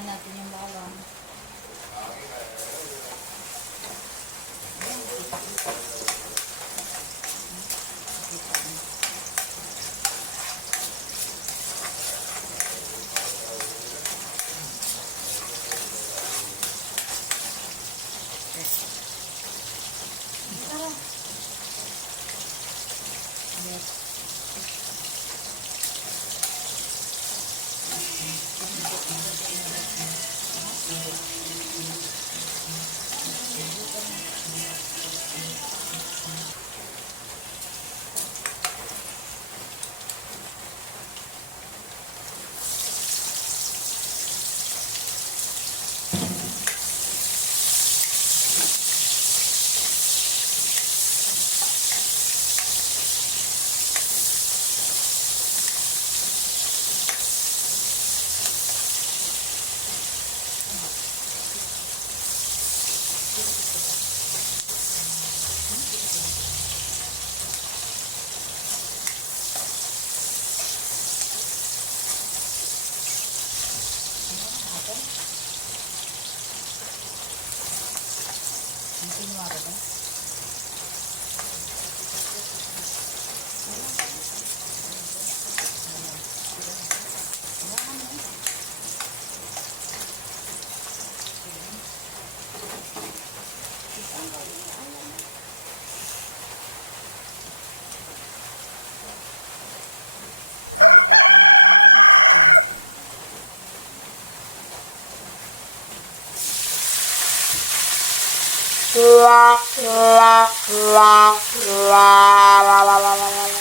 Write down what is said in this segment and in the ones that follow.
Kunain natin yung bawang. La la la la la la la la.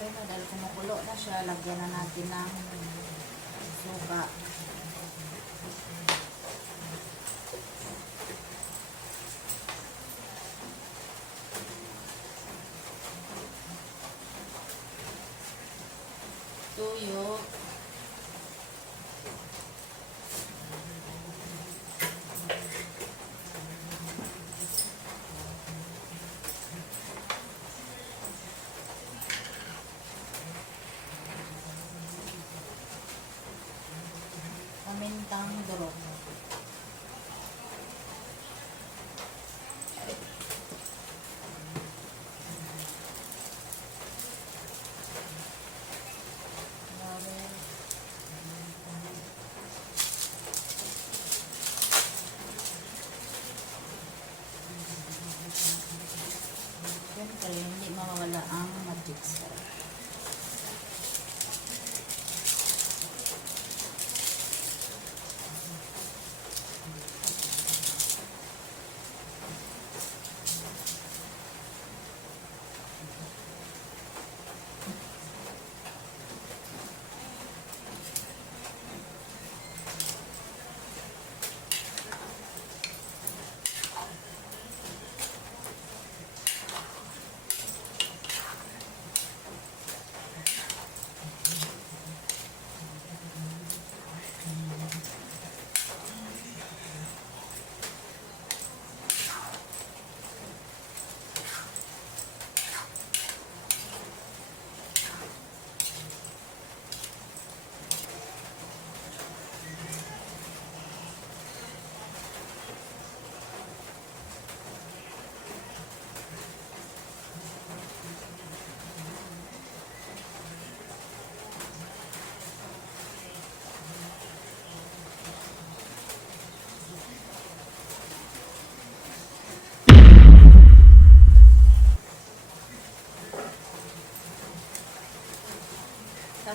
Okay, dahil kumukulo na siya, lagyan na natin ng suka. Tuyo. Pamintang durog. Siyempre, hindi mawawala ang magic sarap.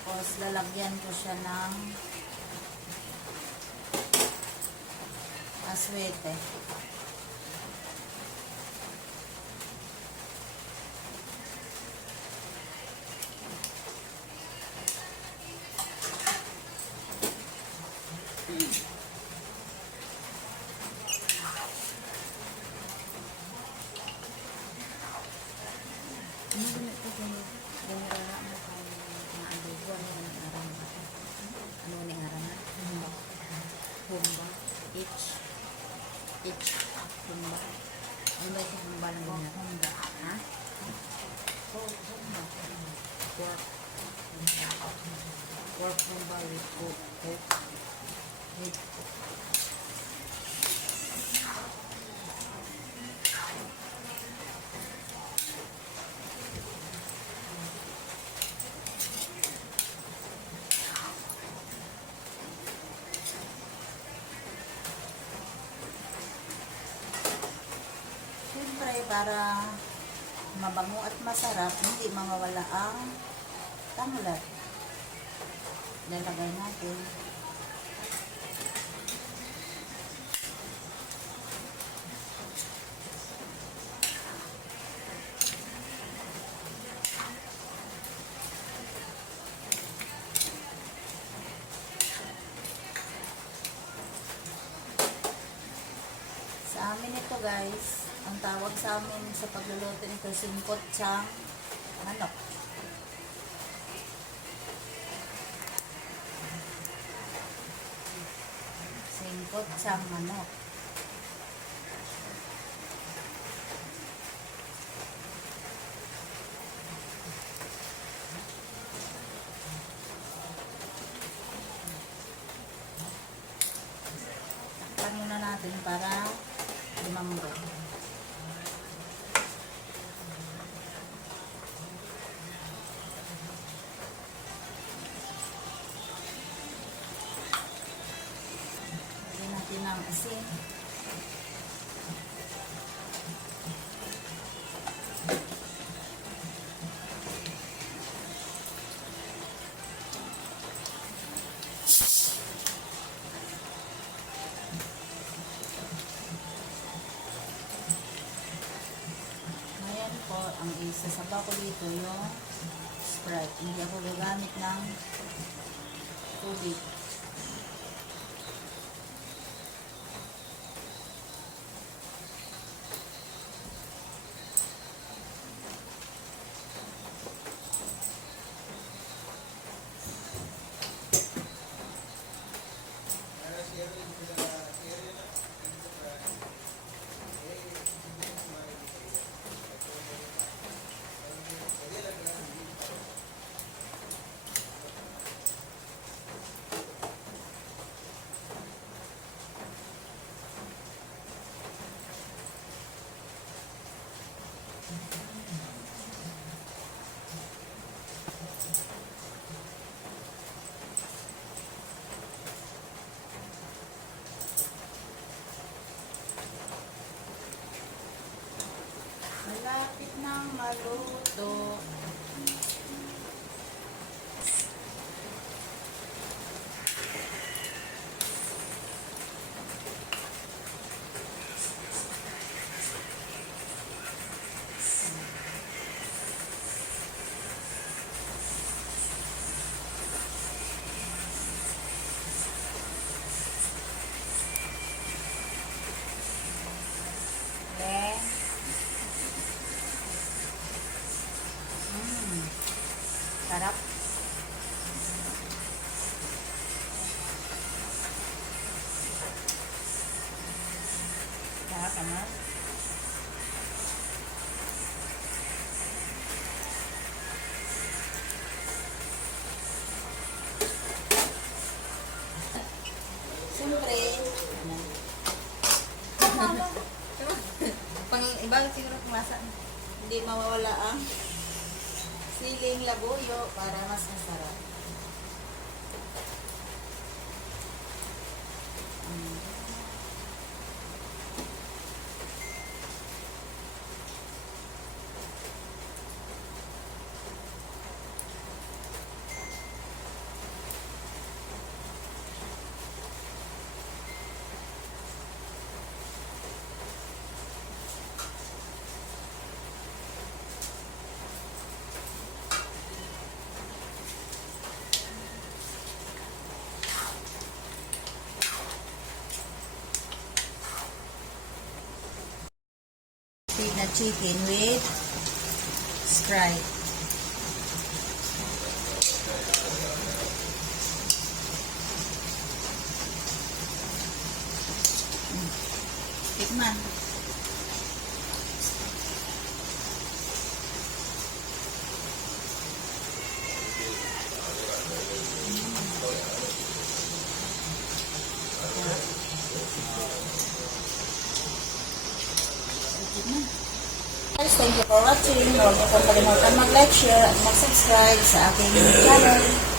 Tapos, lalagyan ko siya ng aswete. Ano ba ito kung ginara mo kung naadobo? Ano yung aram? Ano yung aram na? Humba. Humba. Ano ba ito humba na ganyan? Humba. Ha? Humba. Pork. Pork humba with coke. With coke. Siyempre, para mabango at masarap, hindi mawawala ang tanglad. Lalagay natin. Sa amin ito guys, ang tawag sa amin sa pagluluto nito, singkot siyang manok. Singkot siyang manok. Takpan muna natin para lumambot. Lagyan natin ng asin. Ngayon po, ang isasabaw ko dito yung Sprite. Hindi ako gagamit ng tubig. Malapit nang maluto. Okay. Sarap. Sarap naman. Siyempre, pang iba siguro kumasa, hindi mawawala ang siling labuyo para mas masarap. chicken with Sprite. Tikman. Guys, thank you for watching. Huwag niyo pong kalimutan mag-like, share, at mag-subscribe sa aking channel.